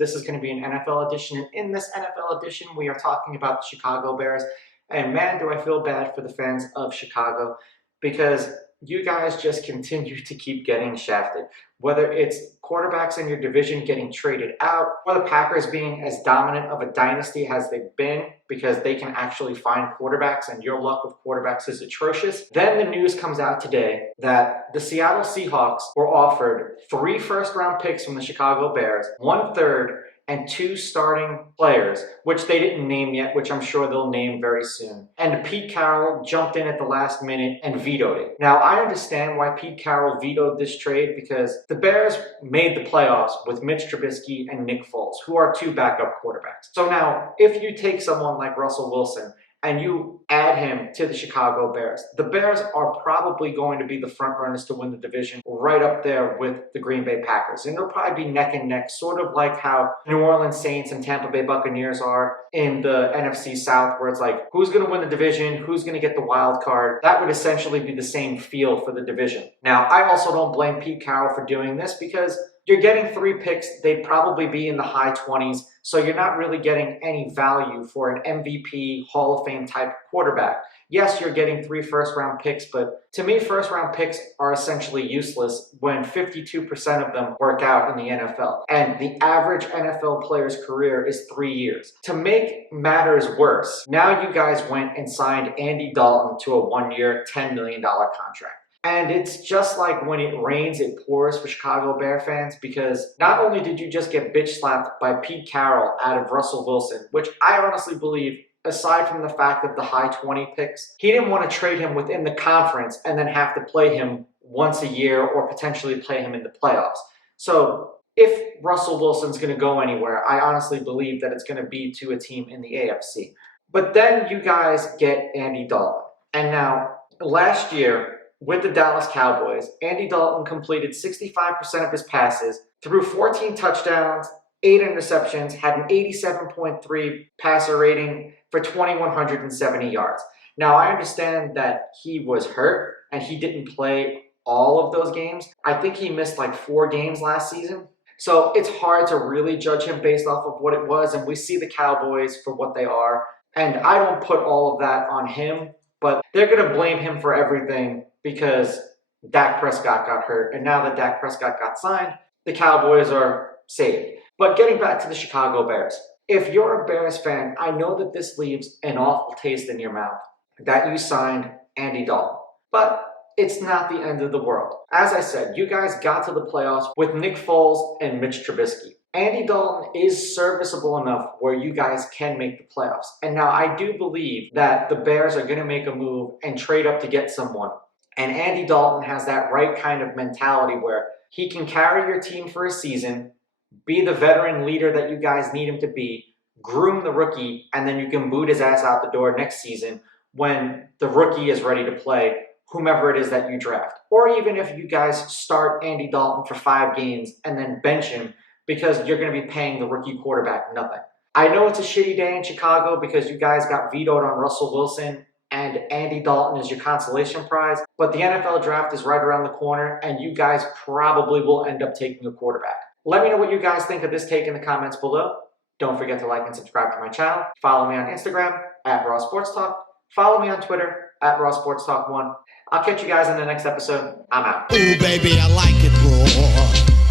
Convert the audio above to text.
This is going to be an NFL edition, and in this NFL edition, we are talking about the Chicago Bears. And man, do I feel bad for the fans of Chicago, because you guys just continue to keep getting shafted. Whether it's quarterbacks in your division getting traded out, or the Packers being as dominant of a dynasty as they've been because they can actually find quarterbacks, and your luck with quarterbacks is atrocious. Then the news comes out today that the Seattle Seahawks were offered 3 first-round picks from the Chicago Bears, 1/3, and 2 starting players, which they didn't name yet, which I'm sure they'll name very soon. And Pete Carroll jumped in at the last minute and vetoed it. Now, I understand why Pete Carroll vetoed this trade, because the Bears made the playoffs with Mitch Trubisky and Nick Foles, who are 2 backup quarterbacks. So now, if you take someone like Russell Wilson and you add him to the Chicago Bears, the Bears are probably going to be the front runners to win the division, right up there with the Green Bay Packers. And it'll probably be neck and neck, sort of like how New Orleans Saints and Tampa Bay Buccaneers are in the NFC South, where it's like, who's going to win the division? Who's going to get the wild card? That would essentially be the same feel for the division. Now, I also don't blame Pete Carroll for doing this, because you're getting 3 picks. They'd probably be in the high 20s. So you're not really getting any value for an MVP, Hall of Fame type quarterback. Yes, you're getting 3 first-round picks, but to me, first-round picks are essentially useless when 52% of them work out in the NFL. And the average NFL player's career is 3 years. To make matters worse, now you guys went and signed Andy Dalton to a 1-year, $10 million contract. And it's just like when it rains, it pours for Chicago Bear fans, because not only did you just get bitch slapped by Pete Carroll out of Russell Wilson, which I honestly believe, aside from the fact of the high 20 picks, he didn't want to trade him within the conference and then have to play him once a year or potentially play him in the playoffs. So if Russell Wilson's going to go anywhere, I honestly believe that it's going to be to a team in the AFC. But then you guys get Andy Dalton. And now, last year, with the Dallas Cowboys, Andy Dalton completed 65% of his passes, threw 14 touchdowns, 8 interceptions, had an 87.3 passer rating for 2,170 yards. Now, I understand that he was hurt and he didn't play all of those games. I think he missed like 4 games last season. So it's hard to really judge him based off of what it was, and we see the Cowboys for what they are. And I don't put all of that on him, but they're going to blame him for everything because Dak Prescott got hurt. And now that Dak Prescott got signed, the Cowboys are saved. But getting back to the Chicago Bears, if you're a Bears fan, I know that this leaves an awful taste in your mouth that you signed Andy Dalton. But it's not the end of the world. As I said, you guys got to the playoffs with Nick Foles and Mitch Trubisky. Andy Dalton is serviceable enough where you guys can make the playoffs. And now I do believe that the Bears are going to make a move and trade up to get someone. And Andy Dalton has that right kind of mentality where he can carry your team for a season, be the veteran leader that you guys need him to be, groom the rookie, and then you can boot his ass out the door next season when the rookie is ready to play whomever it is that you draft. Or even if you guys start Andy Dalton for 5 games and then bench him because you're going to be paying the rookie quarterback nothing. I know it's a shitty day in Chicago because you guys got vetoed on Russell Wilson and Andy Dalton is your consolation prize, but the NFL draft is right around the corner and you guys probably will end up taking a quarterback. Let me know what you guys think of this take in the comments below. Don't forget to like and subscribe to my channel. Follow me on Instagram at Raw Sports Talk. Follow me on Twitter at Raw Sports Talk 1. I'll catch you guys in the next episode. I'm out. Ooh, baby, I like it raw.